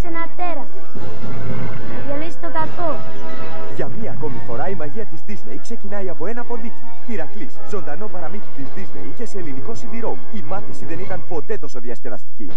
έφτιαξε ένα τέρας. Να διαλύσει το κακό. Για μία ακόμη φορά η μαγεία της Disney ξεκινάει από ένα ποντίκι. Ηρακλής, ζωντανό παραμύθι της Disney και σε ελληνικό CD-ROM. Η μάθηση δεν ήταν ποτέ τόσο διασκεδαστική.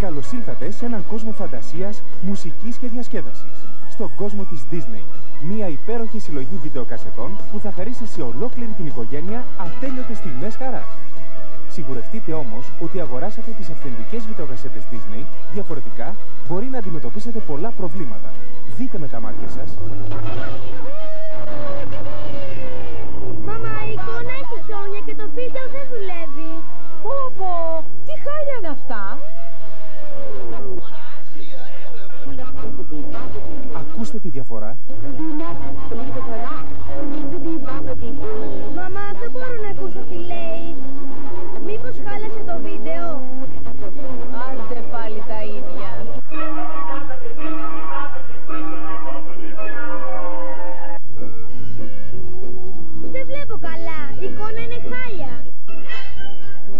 Καλώς ήλθατε σε έναν κόσμο φαντασίας, μουσικής και διασκέδασης. Στον κόσμο της Disney. Μία υπέροχη συλλογή βιντεοκασετών που θα χαρίσει σε ολόκληρη την οικογένεια ατέλειωτες στιγμές χαράς. Σιγουρευτείτε όμως ότι αγοράσατε τις αυθεντικές βιντεοκασέτες Disney, διαφορετικά μπορεί να αντιμετωπίσετε πολλά προβλήματα. Δείτε με τα μάτια σας. Μαμά, η εικόνα έχει χιόνια και το βίντεο δεν δουλεύει. Πω, τι χάλια είναι αυτά! Ακούστε τη διαφορά. Μαμά, δεν μπορώ να ακούσω τι λέει. Μήπως χάλασε το βίντεο? Άντε πάλι τα ίδια. Δεν βλέπω καλά. Η εικόνα είναι χάλια.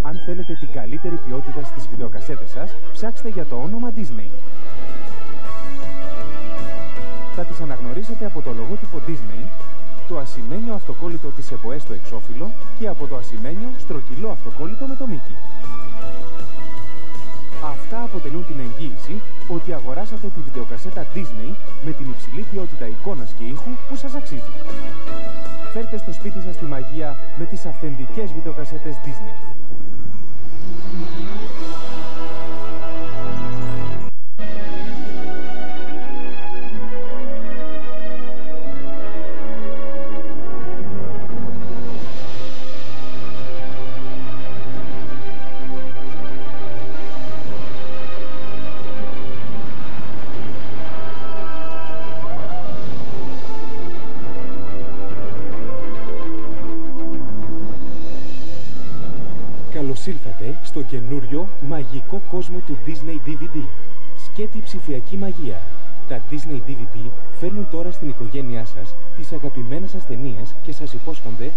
Αν θέλετε την καλύτερη ποιότητα στις βιντεοκασέτες σας, ψάξτε για το όνομα Disney. Θα τις αναγνωρίσετε από το λογότυπο Disney, το ασημένιο αυτοκόλλητο της ΕΠΟΕ στο εξώφυλλο και από το ασημένιο στρογγυλό αυτοκόλλητο με το Mickey. Αυτά αποτελούν την εγγύηση ότι αγοράσατε τη βιντεοκασέτα Disney με την υψηλή ποιότητα εικόνας και ήχου που σας αξίζει. Φέρτε στο σπίτι σας τη μαγεία με τις αυθεντικές βιντεοκασέτες Disney. Καλώς ήλθατε στο καινούριο μαγικό κόσμο του Disney DVD. Σκέτη ψηφιακή μαγεία. Τα Disney DVD φέρνουν τώρα στην οικογένειά σας τις αγαπημένες σας ταινίες και σας υπόσχονται